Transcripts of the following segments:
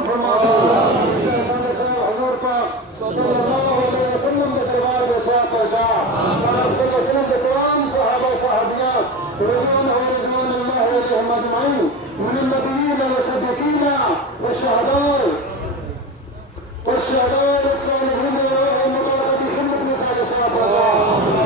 قبول فرما دے حضور پاک صلی اللہ علیہ وسلم کے دربار میں ثواب پہنچا آپ صلی اللہ علیہ وسلم کے تمام صحابہ صحابیات رضوان اللہ علیہم اجمعین من النبیین والصدیقین والشہداء الصالحین والمبارک خدمت میں سارے ثواب پہنچا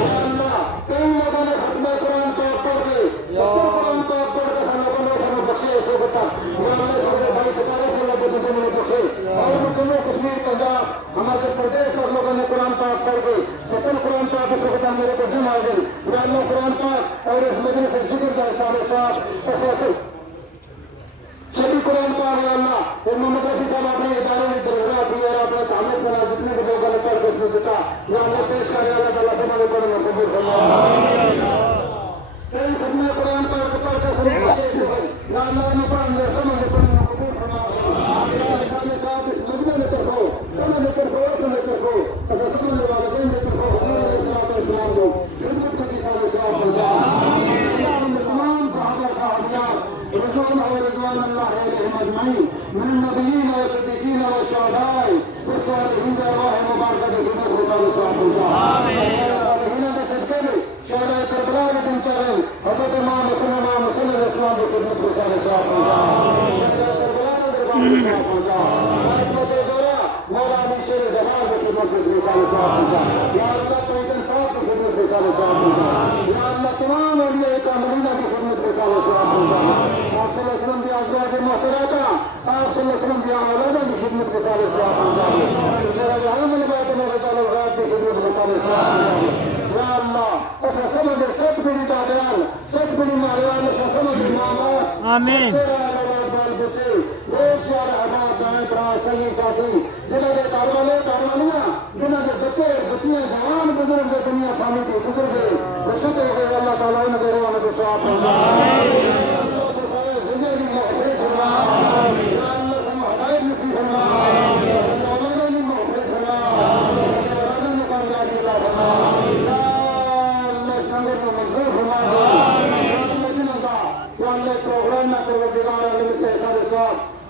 یا اللہ کئی لوگوں نے ختم قرآن کو پڑھ کے قرآن کو پڑھ کے ہم لوگوں نے سب بچے سے بتا یا اللہ سب بھائی ستارے سے لوگوں نے جمع بخشے اور جموں کشمیر پنجاب ہمارے پردیش اور لوگوں نے قرآن پاک پڑھ کے سچن قرآن پاک سے بتا میرے کو دن آ گئی یا اللہ قرآن پاک اور اس مجلس سے ذکر کا سارے ثواب ایسے سبھی قرآن پاک ہے اللہ اور محمد رفیع صاحب اپنے ادارے میں درجات دی اور اپنے تعلق بنا جتنے بھی لوگوں نے پڑھ کے اس نے دیتا یا اللہ پیش کرے اللہ تعالیٰ سے مدد کرے قبول فرما کئی ختم قرآن پاک پڑھ کے سمجھ یا اللہ نے پڑھنے سمجھ پڑھنے قبول فرما سارے صاحب اس مجمع لے کر ہو سمجھ لے کر ہو اس لے کر ہو اگر سمجھ لے والدین لے کر ہو حضور علیہ السلام دو خدمت کا سارے ثواب پہنچا تمام صحابہ صحابیات رضوان اللہ علیہم اجمعین من النبیین والصدیقین والشہداء والصالحین ارواح مبارکہ کی خدمت میں سارے ثواب پہنچا صالحین کے صدقے میں شہداء کربلا کے دن چلے حضرت امام حسین علیہ السلام کی خدمت میں سارے ثواب پہنچا شہداء کربلا کے دربار میں ثواب پہنچا خدمت زورا مولا علی شیر جمال کی خدمت میں سارے ثواب پہنچا یا اللہ قائد الفاق کی خدمت میں سارے ثواب پہنچا یا اللہ تمام اولیاء کاملین کی خدمت میں سارے ثواب پہنچا آپ صلی اللہ علیہ وسلم کی ازواج محترمات آپ صلی اللہ علیہ وسلم کی اولاد کی خدمت میں سارے ثواب پہنچا میرا جہان میں بیت میں تعالی رات کی خدمت میں سارے ثواب پہنچا یا اللہ ایسا سمجھ سب بڑی دادیان سب بڑی ماریان ایسا سمجھ امام آمین روز یار احباب دائیں برا سنگی ساتھی جنہوں نے کاروانیاں جنہوں نے بچے بچیاں جوان بزرگ جو دنیا فانی کی گزر گئے وہ شکر ہے اللہ تعالیٰ نے دے رہا کو ثواب پہنچا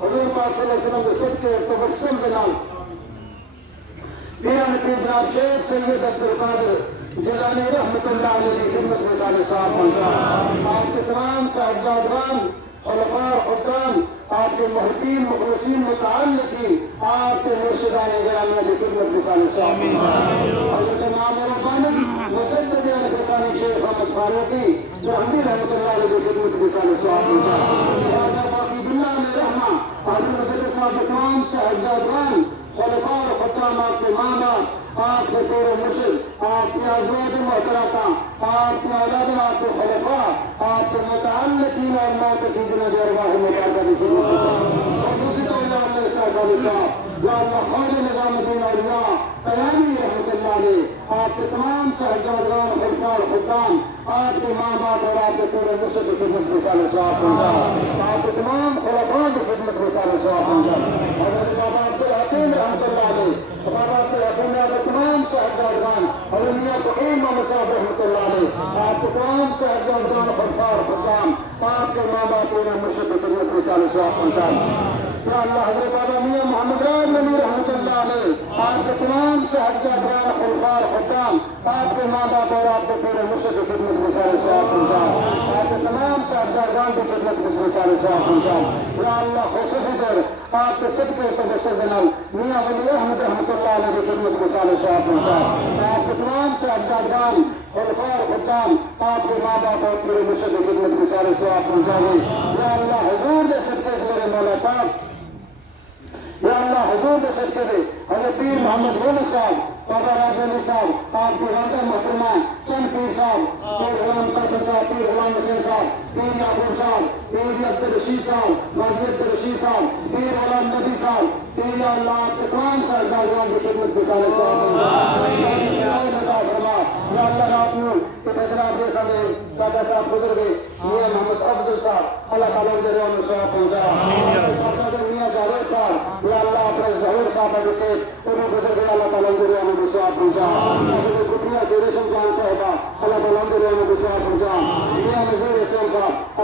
حضور پاک صلی اللہ علیہ وسلم کے صدقے تبسم کے نام پیران کی جناب شیخ سید عبدالقادر جیلانی رحمت اللہ علیہ کی خدمت میں سارے ثواب پہنچا آپ کے تمام صاحبزادگان خلفاء حکام آپ کے محبین مخلصین متعلقین آپ کے مرشدان گرامیہ کی خدمت میں سارے ثواب پہنچا حضرت امام ربانی مجدد الحسانی شیخ محمد فاروقی رحمتی رحمت اللہ علیہ کی خدمت میں سارے ثواب پہنچا حضرت صاحب تمام صاحبزادگان خلفاء اور حکام آپ کے ماما آپ کے پیر مرشد آپ کی ازواج محترمہ آپ کے اولاد آپ کے خلفاء آپ کے متعلقین اور ناطقین جناب ارواح مبارکہ کی خدمت خصوصی طور پر اللہ صاحب یا اللہ خواجہ نظام الدین اولیاء قیامی رحمت اللہ علیہ آپ کے تمام صاحبزادگان خلفاء اور حکام آپ کے ماں باپ اور آپ کے پورے مرشد کی خدمت میں سارے ثواب پہنچا آپ کے تمام خلفاء کی خدمت میں سارے ثواب پہنچا حضرت بابا عبدالحکیم رحمت اللہ علیہ بابا عبدالحکیم نے آپ کے تمام صاحبزادگان حضرت میاں فقیر محمد صاحب رحمت اللہ علیہ آپ کے تمام صاحبزادگان خلفاء اور حکام آپ کے ماں باپ پورے مرشد کی خدمت میں سارے ثواب پہنچا یا اللہ حضرت بابا میاں محمد راج نبی رحمت اللہ علیہ آپ کے تمام صاحبزادگان خلفاء اور حکام آپ کے ماں باپ اور آپ کے پورے مرشد کی خدمت میں سارے ثواب پہنچا آپ کے تمام صاحبزادگان کی خدمت میں سارے ثواب پہنچا یا اللہ خصوصی طور آپ کے صدقے تبسم کے نام میاں ولی احمد رحمت اللہ علیہ کی خدمت میں سارے ثواب پہنچا آپ کے تمام صاحبزادگان خلفاء اور حکام آپ کے ماں باپ اور پورے مرشد کی خدمت میں سارے ثواب پہنچا گے یا اللہ حضور کے صدقے میرے مولا پاک یا اللہ حضور کے صدقے دے حضرت پیر محمد غلام صاحب بابا راج علی صاحب آپ کی والدہ محترمہ چند پیر صاحب پیر غلام قاسم صاحب پیر غلام حسین صاحب پیر یعقوب صاحب پیر عبدالرشید صاحب غازی عبدالرشید صاحب پیر غلام نبی صاحب پیر یا اللہ آپ کے تمام صاحبزادگان کی خدمت میں سارے ثواب فرما یا اللہ رات میں کہ حضرات جیسا میں چاچا صاحب گزر گئے میاں محمد افضل صاحب اللہ تعالیٰ کے رحم میں ثواب پہنچا میاں جاوید صاحب یا اللہ اپنے ظہور صاحب ایڈوکیٹ انہیں گزر گئے اللہ تعالیٰ کے رحم میں ثواب پہنچا گٹیا سے ریشم جان صاحبہ اللہ تعالیٰ کے رحم میں ثواب پہنچا میاں نذیر حسین صاحب